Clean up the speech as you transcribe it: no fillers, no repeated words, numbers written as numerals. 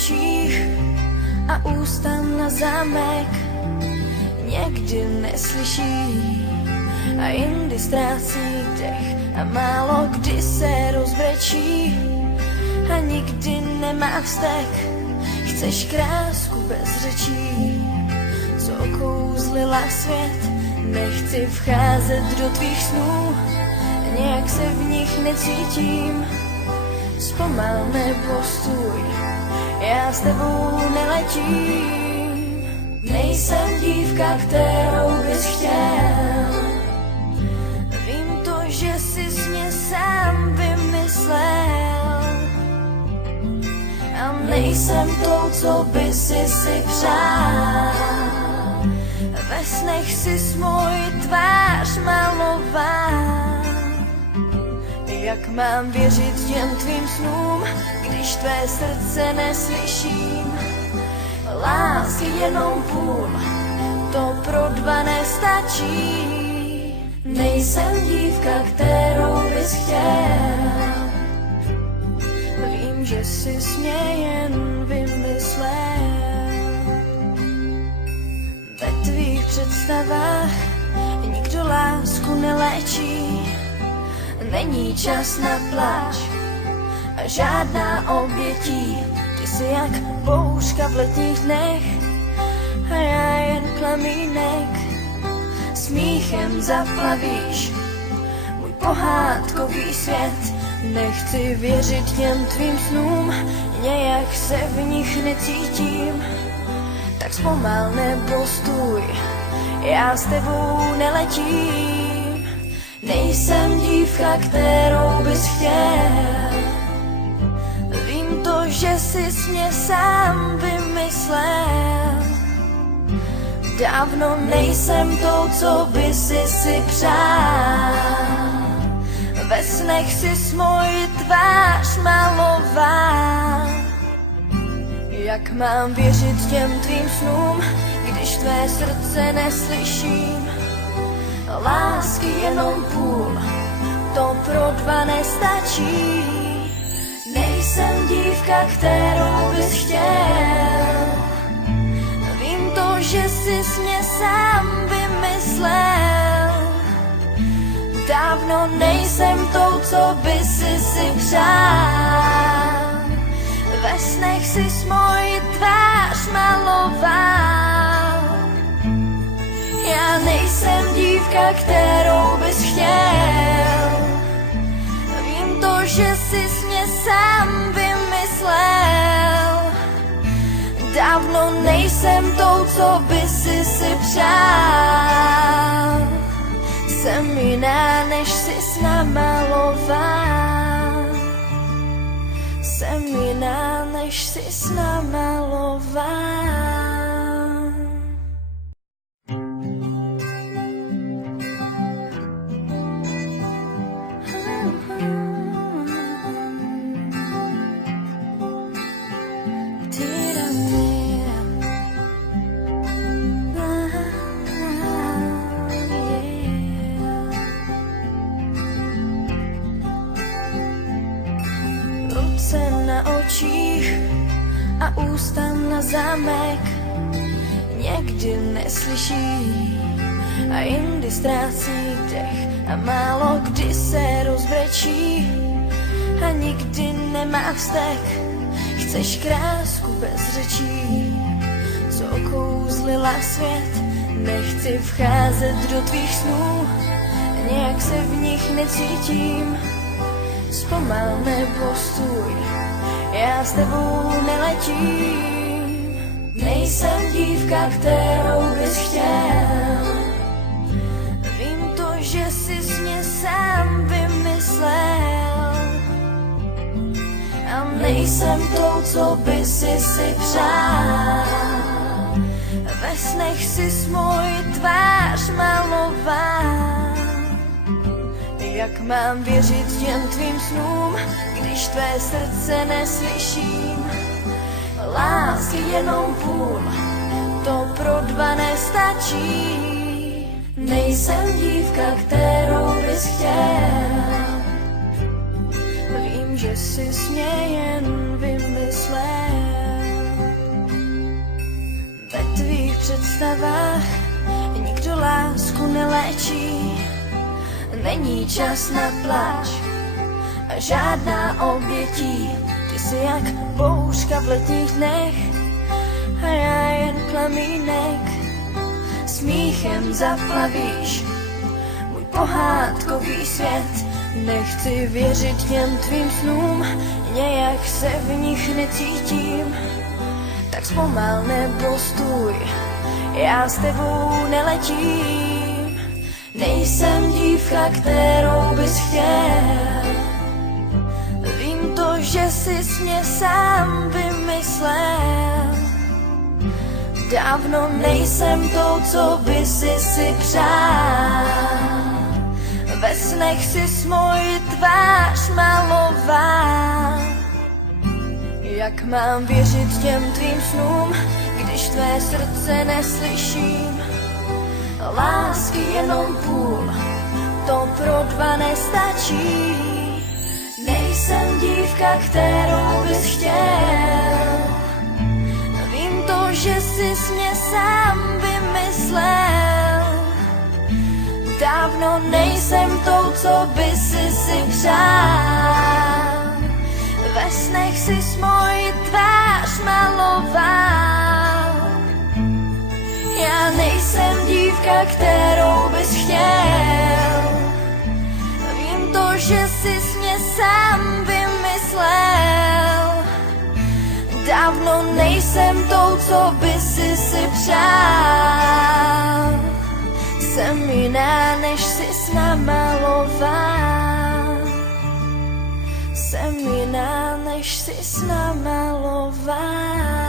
očích a ústam na zámek. Někdy neslyší a jindy ztrácí dech a málo kdy se rozbrečí a nikdy nemá vztek. Chceš krásku bez řečí, co okouzlila svět. Nechci vcházet do tvých snů, nějak se v nich necítím. Zpomal nebo stůj, já s tebou neletím. Nejsem dívka, kterou bys chtěl. Vím to, že jsi mě sám vymyslel. A nejsem tou, co by si přál. Ve snech si moji tvář maloval. Jak mám věřit těm tvým snům, když tvé srdce neslyším? Lásky jenom půl, to pro dva nestačí. Nejsem dívka, kterou bys chtěl. Vím, že jsi mě jen vymyslel. Ve tvých představách nikdo lásku neléčí. Není čas na pláč a žádná obětí. Ty jsi jak bouřka v letních dnech a já jen plamínek. Smíchem zaplavíš můj pohádkový svět. Nechci věřit těm tvým snům, nějak se v nich necítím. Tak zpomal nebo stůj, já s tebou neletím. Nejsem dívka, kterou bys chtěl. Vím to, že jsi mě sám vymyslel. Dávno nejsem tou, co by si přál. Ve snech si moji tvář maloval. Jak mám věřit těm tvým snům, když tvé srdce neslyším? Lásky jenom půl, to pro dva nestačí. Nejsem dívka, kterou bys chtěl. Vím to, že jsi mě sám vymyslel. Dávno nejsem tou, co by si přál. Ve snech si moji tvář maloval. Já nejsem dívka, kterou bys chtěl. Vím to, že jsi mě sám vymyslel. Dávno nejsem tou, co by si přál. Jsem jiná, než jsi namaloval. Jsem jiná, než jsi namaloval. A ústam na zámek. Někdy neslyší a jindy ztrácí dech a málo kdy se rozbrečí a nikdy nemá vztek. Chceš krásku bez řečí, co okouzlila svět. Nechci vcházet do tvých snů, nějak se v nich necítím. Zpomal nebo stůj, já s tebou neletím. Nejsem dívka, kterou bys chtěl. Vím to, že jsi mě sám vymyslel. A nejsem tou, co by si přál. Ve snech si moji tvář maloval. Jak mám věřit těm tvým snům, když tvé srdce neslyším? Lásky jenom půl, to pro dva nestačí. Nejsem dívka, kterou bys chtěl. Vím, že jsi mě jen vymyslel. představách nikdo lásku neléčí. Není čas na pláč a žádná obětí. Ty jsi jak bouřka v letních dnech a já jen plamínek. Smíchem zaplavíš můj pohádkový svět. Nechci věřit těm tvým snům, nějak se v nich necítím. Tak zpomal nebo stůj, já s tebou neletím. Nejsem dívka, kterou bys chtěl. Vím to, že jsi mě sám vymyslel. Dávno nejsem to, co by si přál. Ve snech si moji tvář maloval. Jak mám věřit těm tvým snům, když tvé srdce neslyším? Lásky jenom půl, to pro dva nestačí. Nejsem dívka, kterou bys chtěl. Vím to, že jsi mě sám vymyslel. Dávno nejsem tou, co by si přál. Ve snech si moji tvář maloval. Já nejsem dívka, kterou bys chtěl. Vím to, že jsi mě sám vymyslel. Dávno nejsem tou, co by si přál. Jsem jiná, než jsi namaloval. Jsem jiná, než jsi namaloval.